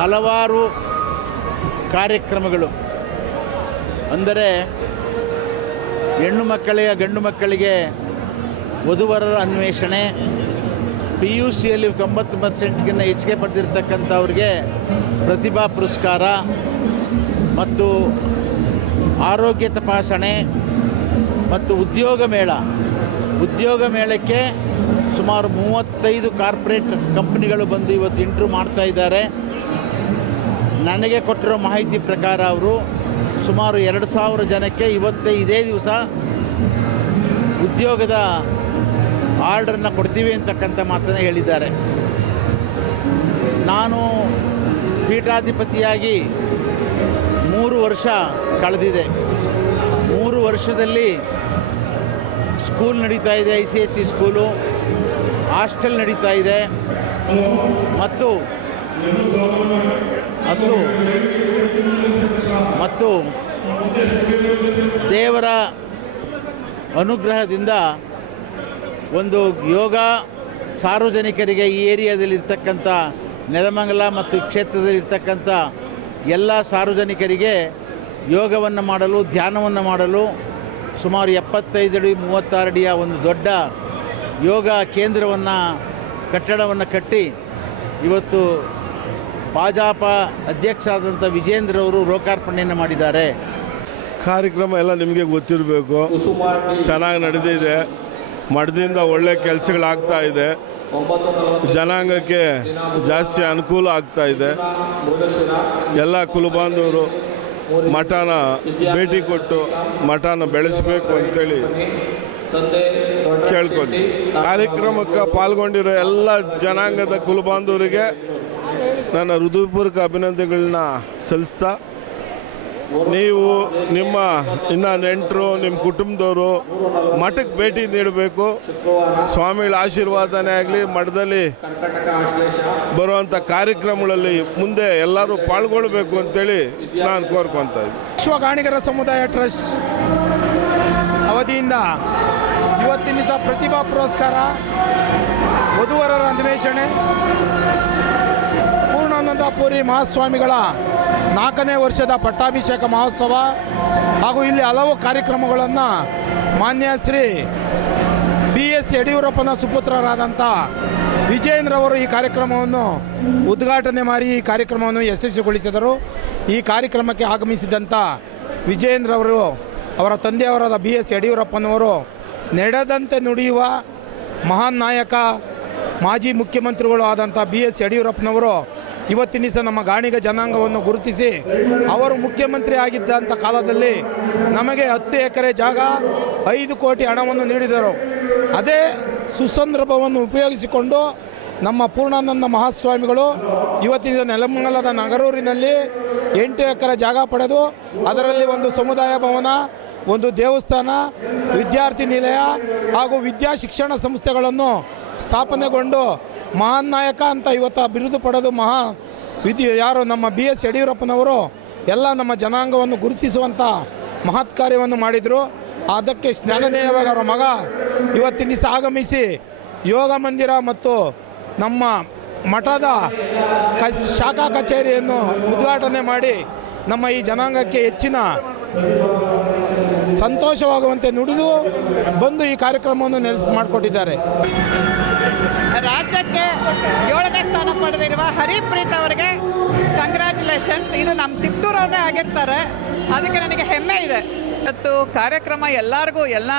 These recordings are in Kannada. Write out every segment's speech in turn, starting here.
ಹಲವಾರು ಕಾರ್ಯಕ್ರಮಗಳು. ಅಂದರೆ ಹೆಣ್ಣು ಮಕ್ಕಳಿಗೆ, ಗಂಡು ಮಕ್ಕಳಿಗೆ ವಧುವರರ ಅನ್ವೇಷಣೆ ಪಿ ಯು ಸಿಯಲ್ಲಿ ತೊಂಬತ್ತು ಪರ್ಸೆಂಟ್ಗಿಂತ ಹೆಚ್ಚಿಗೆ ಪಡೆದಿರ್ತಕ್ಕಂಥವ್ರಿಗೆ ಪ್ರತಿಭಾ ಪುರಸ್ಕಾರ ಮತ್ತು ಆರೋಗ್ಯ ತಪಾಸಣೆ ಮತ್ತು ಉದ್ಯೋಗ ಮೇಳ. ಉದ್ಯೋಗ ಮೇಳಕ್ಕೆ ಸುಮಾರು ಮೂವತ್ತೈದು ಕಾರ್ಪೊರೇಟ್ ಕಂಪ್ನಿಗಳು ಬಂದು ಇವತ್ತು ಇಂಟ್ರೂ ಮಾಡ್ತಾ ಇದ್ದಾರೆ. ನನಗೆ ಕೊಟ್ಟಿರೋ ಮಾಹಿತಿ ಪ್ರಕಾರ ಅವರು ಸುಮಾರು ಎರಡು ಸಾವಿರ ಜನಕ್ಕೆ ಇವತ್ತೇ ಇದೇ ದಿವಸ ಉದ್ಯೋಗದ ಆರ್ಡ್ರನ್ನು ಕೊಡ್ತೀವಿ ಅಂತಕ್ಕಂಥ ಮಾತನ್ನು ಹೇಳಿದ್ದಾರೆ. ನಾನು ಪೀಠಾಧಿಪತಿಯಾಗಿ ಮೂರು ವರ್ಷ ಕಳೆದಿದೆ. ಮೂರು ವರ್ಷದಲ್ಲಿ ಸ್ಕೂಲ್ ನಡೀತಾ ಇದೆ, I C S C school, hostel ನಡೀತಾ ಇದೆ. ಮತ್ತು ಮತ್ತು ಮತ್ತು ದೇವರ ಅನುಗ್ರಹದಿಂದ ಒಂದು ಯೋಗ ಸಾರ್ವಜನಿಕರಿಗೆ ಈ ಏರಿಯಾದಲ್ಲಿರ್ತಕ್ಕಂಥ ನೆಲಮಂಗಲ ಮತ್ತು ಕ್ಷೇತ್ರದಲ್ಲಿರ್ತಕ್ಕಂಥ ಎಲ್ಲ ಸಾರ್ವಜನಿಕರಿಗೆ ಯೋಗವನ್ನು ಮಾಡಲು, ಧ್ಯಾನವನ್ನು ಮಾಡಲು ಸುಮಾರು ಎಪ್ಪತ್ತೈದಡಿ ಮೂವತ್ತಾರಡಿಯ ಒಂದು ದೊಡ್ಡ ಯೋಗ ಕೇಂದ್ರವನ್ನು, ಕಟ್ಟಡವನ್ನು ಕಟ್ಟಿ ಇವತ್ತು ಭಾಜಪ ಅಧ್ಯಕ್ಷರಾದಂಥ ವಿಜೇಂದ್ರ ಅವರು ಲೋಕಾರ್ಪಣೆಯನ್ನು ಮಾಡಿದ್ದಾರೆ. ಕಾರ್ಯಕ್ರಮ ಎಲ್ಲ ನಿಮಗೆ ಗೊತ್ತಿರಬೇಕು. ಚೆನ್ನಾಗಿ ನಡೆದಿದೆ. ಮಠದಿಂದ ಒಳ್ಳೆ ಕೆಲಸಗಳಾಗ್ತಾ ಇದೆ. ಜನಾಂಗಕ್ಕೆ ಜಾಸ್ತಿ ಅನುಕೂಲ ಆಗ್ತಾ ಇದೆ. ಎಲ್ಲ ಕುಲಬಾಂಧವರು ಮಠನ ಭೇಟಿ ಕೊಟ್ಟು ಮಠನ ಬೆಳೆಸಬೇಕು ಅಂತೇಳಿ ಕೇಳ್ಕೊಂಡು ಕಾರ್ಯಕ್ರಮಕ್ಕೆ ಪಾಲ್ಗೊಂಡಿರೋ ಎಲ್ಲ ಜನಾಂಗದ ಕುಲಬಾಂಧವರಿಗೆ ನನ್ನ ಹೃದಯಪೂರ್ವಕ ಅಭಿನಂದನೆಗಳನ್ನ ಸಲ್ಲಿಸ್ತಾ, ನೀವು ನಿಮ್ಮ, ನಿನ್ನ ನೆಂಟರು, ನಿಮ್ಮ ಕುಟುಂಬದವರು ಮಠಕ್ಕೆ ಭೇಟಿ ನೀಡಬೇಕು. ಸ್ವಾಮಿಗಳ ಆಶೀರ್ವಾದನೇ ಆಗಲಿ, ಮಠದಲ್ಲಿ ಬರುವಂಥ ಕಾರ್ಯಕ್ರಮಗಳಲ್ಲಿ ಮುಂದೆ ಎಲ್ಲರೂ ಪಾಲ್ಗೊಳ್ಬೇಕು ಅಂತೇಳಿ ನಾನು ಕೋರ್ಕೊತ ವಿಶ್ವ ಕಾಣಿಗರ ಸಮುದಾಯ ಟ್ರಸ್ಟ್ ಅವಧಿಯಿಂದ ಇವತ್ತಿನ ದಿವಸ ಪ್ರತಿಭಾ ಪುರಸ್ಕಾರ, ವಧುವರರ ಅನ್ವೇಷಣೆ ಪೂರ್ಣಾನಂದ ಪುರಿ ಮಹಾಸ್ವಾಮಿಗಳ ನಾಲ್ಕನೇ ವರ್ಷದ ಪಟ್ಟಾಭಿಷೇಕ ಮಹೋತ್ಸವ ಹಾಗೂ ಇಲ್ಲಿ ಹಲವು ಕಾರ್ಯಕ್ರಮಗಳನ್ನು ಮಾನ್ಯ ಶ್ರೀ ಬಿ ಎಸ್ ಯಡಿಯೂರಪ್ಪನ ಸುಪುತ್ರರಾದಂಥ ವಿಜಯೇಂದ್ರ ಅವರು ಈ ಕಾರ್ಯಕ್ರಮವನ್ನು ಉದ್ಘಾಟನೆ ಮಾಡಿ ಈ ಕಾರ್ಯಕ್ರಮವನ್ನು ಯಶಸ್ವಿಗೊಳಿಸಿದರು. ಈ ಕಾರ್ಯಕ್ರಮಕ್ಕೆ ಆಗಮಿಸಿದಂಥ ವಿಜಯೇಂದ್ರ ಅವರು ಅವರ ತಂದೆಯವರಾದ ಬಿ ಎಸ್ ಯಡಿಯೂರಪ್ಪನವರು ನಡೆದಂತೆ ನುಡಿಯುವ ಮಹಾನ್ ನಾಯಕ, ಮಾಜಿ ಮುಖ್ಯಮಂತ್ರಿಗಳು ಆದಂಥ ಬಿ ಎಸ್ ಯಡಿಯೂರಪ್ಪನವರು ಇವತ್ತಿನ ದಿವಸ ನಮ್ಮ ಗಾಣಿಗ ಜನಾಂಗವನ್ನು ಗುರುತಿಸಿ ಅವರು ಮುಖ್ಯಮಂತ್ರಿ ಆಗಿದ್ದಂಥ ಕಾಲದಲ್ಲಿ ನಮಗೆ ಹತ್ತು ಎಕರೆ ಜಾಗ, ಐದು ಕೋಟಿ ಹಣವನ್ನು ನೀಡಿದರು. ಅದೇ ಸುಸಂದರ್ಭವನ್ನು ಉಪಯೋಗಿಸಿಕೊಂಡು ನಮ್ಮ ಪೂರ್ಣಾನಂದ ಮಹಾಸ್ವಾಮಿಗಳು ಇವತ್ತಿನ ನೆಲಮಂಗಲದ ನಗರೂರಿನಲ್ಲಿ ಎಂಟು ಎಕರೆ ಜಾಗ ಪಡೆದು ಅದರಲ್ಲಿ ಒಂದು ಸಮುದಾಯ ಭವನ, ಒಂದು ದೇವಸ್ಥಾನ ವಿದ್ಯಾರ್ಥಿ ನಿಲಯ ಹಾಗೂ ವಿದ್ಯಾ ಶಿಕ್ಷಣ ಸಂಸ್ಥೆಗಳನ್ನು ಸ್ಥಾಪನೆಗೊಂಡು ಮಹಾನ್ ನಾಯಕ ಅಂತ ಇವತ್ತು ಬಿರುದು ಪಡೆದು ಮಹಾ ವಿದ್ಯ ಯಾರು ನಮ್ಮ ಬಿ ಎಸ್ ಯಡಿಯೂರಪ್ಪನವರು ಎಲ್ಲ ನಮ್ಮ ಜನಾಂಗವನ್ನು ಗುರುತಿಸುವಂಥ ಮಹತ್ ಕಾರ್ಯವನ್ನು ಮಾಡಿದರು. ಅದಕ್ಕೆ ಶ್ಲಾಘನೀಯವಾಗಿ ಅವರ ಮಗ ಇವತ್ತಿನ ದಿವಸ ಆಗಮಿಸಿ ಯೋಗ ಮಂದಿರ ಮತ್ತು ನಮ್ಮ ಮಠದ ಕ ಶಾಖಾ ಕಚೇರಿಯನ್ನು ಉದ್ಘಾಟನೆ ಮಾಡಿ ನಮ್ಮ ಈ ಜನಾಂಗಕ್ಕೆ ಹೆಚ್ಚಿನ ಸಂತೋಷವಾಗುವಂತೆ ನುಡಿದು ಬಂದು ಈ ಕಾರ್ಯಕ್ರಮವನ್ನು ನೆಲೆಸಿ ಮಾಡಿಕೊಟ್ಟಿದ್ದಾರೆ. ರಾಜ್ಯಕ್ಕೆ ಏಳನೇ ಸ್ಥಾನ ಪಡೆದಿರುವ ಹರಿಪ್ರೀತ್ ಅವರಿಗೆ ಕಂಗ್ರ್ಯಾಚುಲೇಷನ್ಸ್ ಇದು ನಮ್ಮ ತಿಪ್ಟೂರವ್ರನ್ನೇ ಆಗಿರ್ತಾರೆ. ಅದಕ್ಕೆ ನನಗೆ ಹೆಮ್ಮೆ ಇದೆ. ಇವತ್ತು ಕಾರ್ಯಕ್ರಮ ಎಲ್ಲರಿಗೂ, ಎಲ್ಲ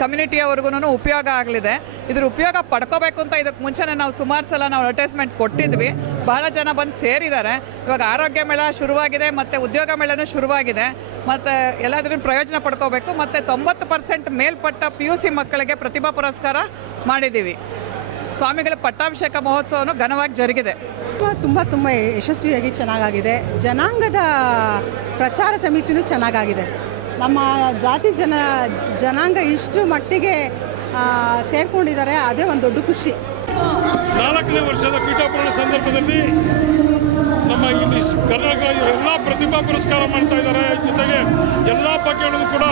ಕಮ್ಯುನಿಟಿಯವ್ರಿಗೂ ಉಪಯೋಗ ಆಗಲಿದೆ. ಇದ್ರ ಉಪಯೋಗ ಪಡ್ಕೋಬೇಕು ಅಂತ ಇದಕ್ಕೆ ಮುಂಚೆನೇ ನಾವು ಸುಮಾರು ಸಲ ನಾವು ಅಡ್ವರ್ಟೈಸ್ಮೆಂಟ್ ಕೊಟ್ಟಿದ್ವಿ. ಬಹಳ ಜನ ಬಂದು ಸೇರಿದ್ದಾರೆ ಇವಾಗ ಆರೋಗ್ಯ ಮೇಳ ಶುರುವಾಗಿದೆ, ಮತ್ತು ಉದ್ಯೋಗ ಮೇಳನೂ ಶುರುವಾಗಿದೆ. ಮತ್ತು ಎಲ್ಲಾದ್ರೂ ಪ್ರಯೋಜನ ಪಡ್ಕೋಬೇಕು. ಮತ್ತು ತೊಂಬತ್ತು ಪರ್ಸೆಂಟ್ ಮೇಲ್ಪಟ್ಟ ಪಿ ಯು ಸಿ ಮಕ್ಕಳಿಗೆ ಪ್ರತಿಭಾ ಪುರಸ್ಕಾರ ಮಾಡಿದ್ದೀವಿ ಸ್ವಾಮಿಗಳ ಪಟ್ಟಾಭಿಷೇಕ ಮಹೋತ್ಸವನು ಘನವಾಗಿ ಜರುಗಿದೆ. ತುಂಬ ತುಂಬ ಯಶಸ್ವಿಯಾಗಿ ಚೆನ್ನಾಗಾಗಿದೆ. ಜನಾಂಗದ ಪ್ರಚಾರ ಸಮಿತಿನೂ ಚೆನ್ನಾಗಾಗಿದೆ. ನಮ್ಮ ಜಾತಿ ಜನ, ಜನಾಂಗ ಇಷ್ಟು ಮಟ್ಟಿಗೆ ಸೇರ್ಕೊಂಡಿದ್ದಾರೆ, ಅದೇ ಒಂದು ದೊಡ್ಡ ಖುಷಿ. ನಾಲ್ಕನೇ ವರ್ಷದ ಪೀಠಾಪುರಾಣ ಸಂದರ್ಭದಲ್ಲಿ ನಮ್ಮ ಇಲ್ಲಿ ಕರ್ನಾಟಕ ಎಲ್ಲ ಪ್ರತಿಭಾ ಪುರಸ್ಕಾರ ಮಾಡ್ತಾ ಇದ್ದಾರೆ. ಜೊತೆಗೆ ಎಲ್ಲ ಬಗೆಗಳನ್ನು ಕೂಡ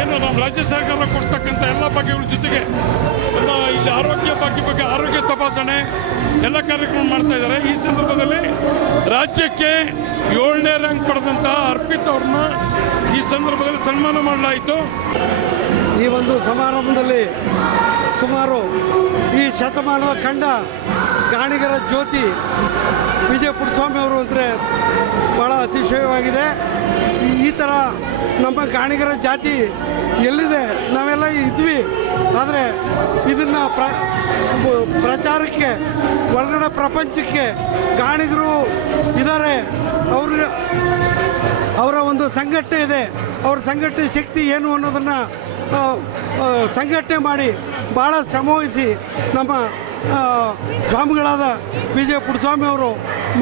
ಏನು ನಮ್ಮ ರಾಜ್ಯ ಸರ್ಕಾರ ಕೊಡ್ತಕ್ಕಂಥ ಎಲ್ಲ ಬಗೆಗಳ ಜೊತೆಗೆ ನಮ್ಮ ಇಲ್ಲಿ ಆರೋಗ್ಯ ಬಗ್ಗೆ ಬಗ್ಗೆ ಆರೋಗ್ಯ ತಪಾಸಣೆ, ಎಲ್ಲ ಕಾರ್ಯಕ್ರಮ ಮಾಡ್ತಾ ಇದ್ದಾರೆ. ಈ ಸಂದರ್ಭದಲ್ಲಿ ರಾಜ್ಯಕ್ಕೆ ಏಳನೇ ರ್ಯಾಂಕ್ ಪಡೆದಂತಹ ಅರ್ಪಿತ್ ಅವ್ರನ್ನ ಈ ಸಂದರ್ಭದಲ್ಲಿ ಸನ್ಮಾನ ಮಾಡಲಾಯಿತು. ಈ ಒಂದು ಸಮಾರಂಭದಲ್ಲಿ ಸುಮಾರು ಈ ಶತಮಾನದ ಕಂಡ ಗಾಣಿಗರ ಜ್ಯೋತಿ ವಿಜಯ ಪುಟ್ಟಸ್ವಾಮಿ ಅವರು ಅಂದರೆ ಭಾಳ ಅತಿಶಯವಾಗಿದೆ. ಈ- ಥರ ನಮ್ಮ ಗಾಣಿಗರ ಜಾತಿ ಎಲ್ಲಿದೆ? ನಾವೆಲ್ಲ ಇದ್ವಿ. ಆದರೆ ಇದನ್ನು ಪ್ರ ಪ್ರಚಾರಕ್ಕೆ ಹೊರಗಡೆ ಪ್ರಪಂಚಕ್ಕೆ ಗಾಣಿಗರು ಇದ್ದಾರೆ ಅವ್ರ, ಅವರ ಒಂದು ಸಂಘಟನೆ ಇದೆ. ಅವ್ರ ಸಂಘಟನೆ ಶಕ್ತಿ ಏನು ಅನ್ನೋದನ್ನು ಸಂಘಟನೆ ಮಾಡಿ ಭಾಳ ಶ್ರಮವಹಿಸಿ ನಮ್ಮ ಸ್ವಾಮಿಗಳಾದ ಬಿ ಜೆ ಪುಟ್ಟಸ್ವಾಮಿ ಅವರು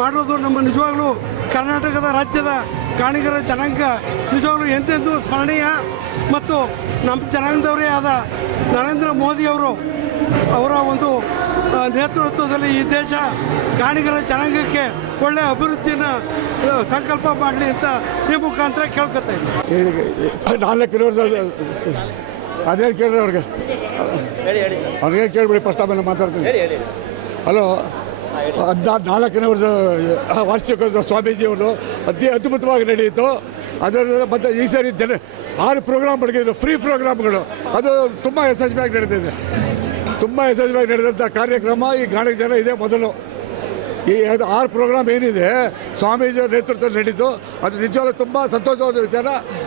ಮಾಡೋದು ನಮ್ಮ ನಿಜವಾಗ್ಲೂ ಕರ್ನಾಟಕದ ರಾಜ್ಯದ ಕಾಣಿಗರ ಜನಾಂಗ ನಿಜವಾಗ್ಲೂ ಎಂದೆಂದೂ ಸ್ಮರಣೀಯ. ಮತ್ತು ನಮ್ಮ ಜನಾಂಗದವರೇ ಆದ ನರೇಂದ್ರ ಮೋದಿಯವರು ಅವರ ಒಂದು ನೇತೃತ್ವದಲ್ಲಿ ಈ ದೇಶ ಗಾಣಿಗರ ಜನಾಂಗಕ್ಕೆ ಒಳ್ಳೆಯ ಅಭಿವೃದ್ಧಿನ ಸಂಕಲ್ಪ ಮಾಡಲಿ ಅಂತ ಈ ಮುಖಾಂತರ ಕೇಳ್ಕೊತಾ ಇದ್ದೀನಿ. ನಾಲ್ಕು ವರ್ಷ ಅದೇನು ಕೇಳ್ರಿ ಅವ್ರಿಗೆ. ಅವ್ರಿಗೆ ಕೇಳ್ಬಿಡಿ ಫಸ್ಟ್ ಆಮೇಲೆ ಮಾತಾಡ್ತೀನಿ. ಹಲೋ ಹದಿನಾರು ನಾಲ್ಕನೇ ವರ್ಷ ವಾರ್ಷಿಕೋತ್ಸವ ಸ್ವಾಮೀಜಿಯವರು ಅತಿ ಅದ್ಭುತವಾಗಿ ನಡೆಯಿತು. ಅದರ ಮತ್ತು ಈ ಸರಿ ಜನ ಆರು ಪ್ರೋಗ್ರಾಮ್ ಮಡಗಿದ್ರು ಫ್ರೀ ಪ್ರೋಗ್ರಾಮ್ಗಳು. ಅದು ತುಂಬ ಯಶಸ್ವಿಯಾಗಿ ನಡೆದಿದೆ ತುಂಬ ಯಶಸ್ವಿಯಾಗಿ ನಡೆದಂಥ ಕಾರ್ಯಕ್ರಮ ಈ ಗಾಣಿಗ ಜನ ಇದೆ ಮೊದಲು. ಈ ಅದು ಆರು ಪ್ರೋಗ್ರಾಮ್ ಏನಿದೆ ಸ್ವಾಮೀಜಿ ನೇತೃತ್ವದಲ್ಲಿ ನಡೀತು. ಅದು ನಿಜವಾಗ್ಲೂ ತುಂಬ ಸಂತೋಷವಾದ ವಿಚಾರ.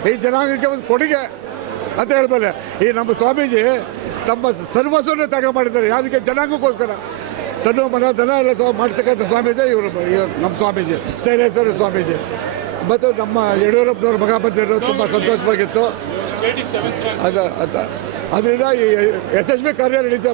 ಈ ಜನಾಂಗಕ್ಕೆ ಒಂದು ಕೊಡುಗೆ ಅಂತ ಹೇಳ್ಬೋದು ಈ ನಮ್ಮ ಸ್ವಾಮೀಜಿ ತಮ್ಮ ಸರ್ವಸ್ವನ್ನೇ ತ್ಯಾಗ ಮಾಡಿದ್ದಾರೆ. ಯಾವುದಕ್ಕೆ ಜನಾಂಗಕ್ಕೋಸ್ಕರ. ತನ್ನ ಮನ ದನ ಎಲ್ಲ ಮಾಡ್ತಕ್ಕಂಥ ಸ್ವಾಮೀಜಿ ಇವರು ನಮ್ಮ ಸ್ವಾಮೀಜಿ, ತೈಲೇಶ್ವರ ಸ್ವಾಮೀಜಿ. ಮತ್ತು ನಮ್ಮ ಯಡಿಯೂರಪ್ಪನವ್ರ ಮಗ ಬಂದಿರೋ ತುಂಬ ಸಂತೋಷವಾಗಿತ್ತು. ಅದು. ಅದರಿಂದ ಈ ಯಶಸ್ವಿ ಕಾರ್ಯ ನಡೀತಾ